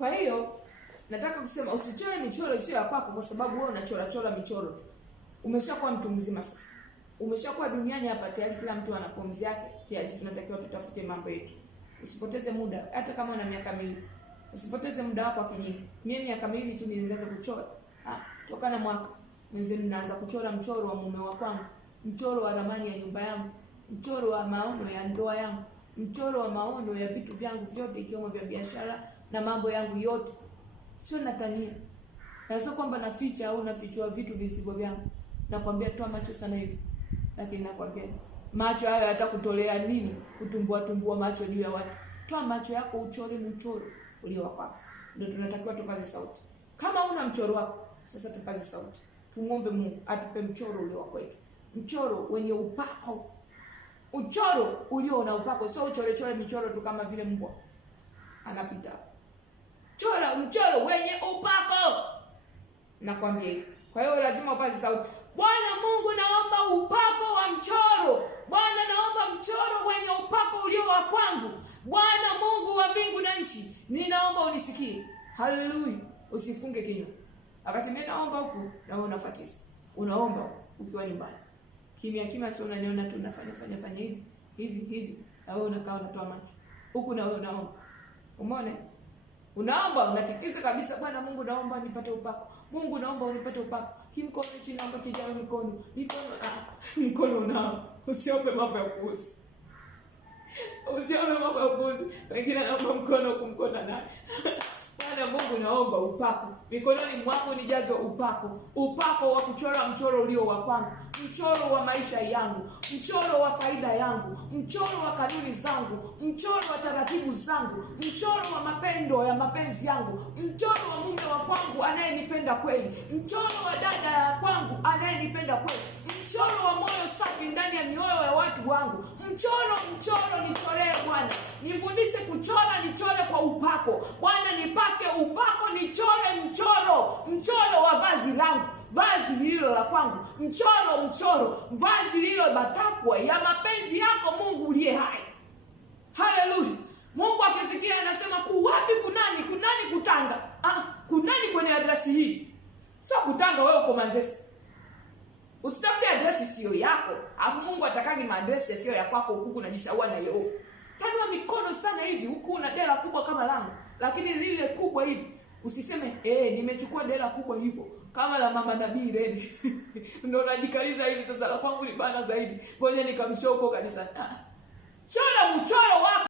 Kwa hiyo nataka kusema usichore michoro sio ya kwako, kwa sababu wewe unachora michoro tu. Umeshakuwa mtu mzima sasa. Umeshakuwa duniani hapa tayari, kila mtu ana pumzi yake. Tayari tunatakiwa tutafute mambo yetu. Usipoteze muda hata kama una miaka miwili. Usipoteze muda wako kinyingi. Mimi miaka miwili tu nilianza kuchora. Toka na mwaka mwezi ninaanza kuchora mchoro wa mume wa kwangu, mchoro wa ramani ya nyumba yangu, mchoro wa maono ya ndoa yangu, mchoro wa maono ya vitu vyangu vyote ikiwemo vya biashara na mambo yangu yote. Sio natania. Na sio kwamba naficha au nafichua vitu visivyo vyangu. Nakwambia toa macho sana hivi. Lakini nakwambia macho hayo yatakutolea nini? Kutumbua macho juu ya watu. Toa macho yako uchore mchoro ulio wako. Ndio tunatakiwa tupaze sauti. Kama una mchoro wako, sasa tupaze sauti. Tumuombe Mungu atupe mchoro ulio wako wetu. Mchoro wenye upako. Uchoro ulio na upako, sio uchore michoro tu kama vile mbwa anapita. Chora mchoro wenye upako. Nakwambia hivi. Kwa hiyo lazima upaze sauti. Bwana Mungu, naomba upako wa mchoro. Bwana, naomba mchoro wenye upako ulio wa kwangu. Bwana Mungu wa mbingu na nchi, ninaomba unisikie. Haleluya. Usifunge kinywa. Wakati mimi naomba huku na wewe unafuatiza. Unaomba ukiwa nyumbani. Kimya sio unaniona tu nafanya hivi. Na wewe unakaa unatoa macho. Huku na wewe unaomba. Umeona? Unaomba unatitiza kabisa, Bwana Mungu naomba nipate upako. Mungu naomba unipate upako. Kimkono chini naomba kijawe mikono nao. Usiombe mambo ya kuuzi. Usiombe mambo ya kuuzi. Wengine naomba mkono kumkona naye. Bwana Mungu naomba upako. Mikononi mwangu nijazwe upako. Upako wa kuchora mchoro ulio wa kwangu. Mchoro wa maisha yangu. Mchoro wa faida yangu. Mchoro wa kanuni zangu. Mchoro wa taratibu zangu. Mchoro wa mapendo ya mapenzi yangu. Mchoro wa mume wa kwangu anayenipenda kweli. Mchoro wa dada ya kwangu anayenipenda kweli. Mchoro wa moyo safi ndani ya mioyo ya watu wangu. Mchoro nichoree Bwana. Nifundishe kuchora, nichore kwa upako. Bwana nipake upako, nichore mchoro wa vazi langu, vazi lililo la kwangu. Mchoro vazi lililo batakwa ya mapenzi yako Mungu uliye hai. Haleluya. Mungu akisikia anasema kuwapi kunani kutanga. Kunani kwenye adresi hii. Sio kutanga wewe uko Manzese. Usitafute adresi sio yako. Alafu Mungu atakagi maadresi sio ya kwako huku unajishaua na Yehova. Tanua mikono sana hivi huku una dela kubwa kama langu. Lakini lile kubwa hivi usiseme nimechukua dela kubwa hivyo kama la mama nabii Redi. Ndio unajikaliza hivi sasa, la kwangu ni bana zaidi. Ngoja nikamshow huko kanisa. Chora mchoro wako.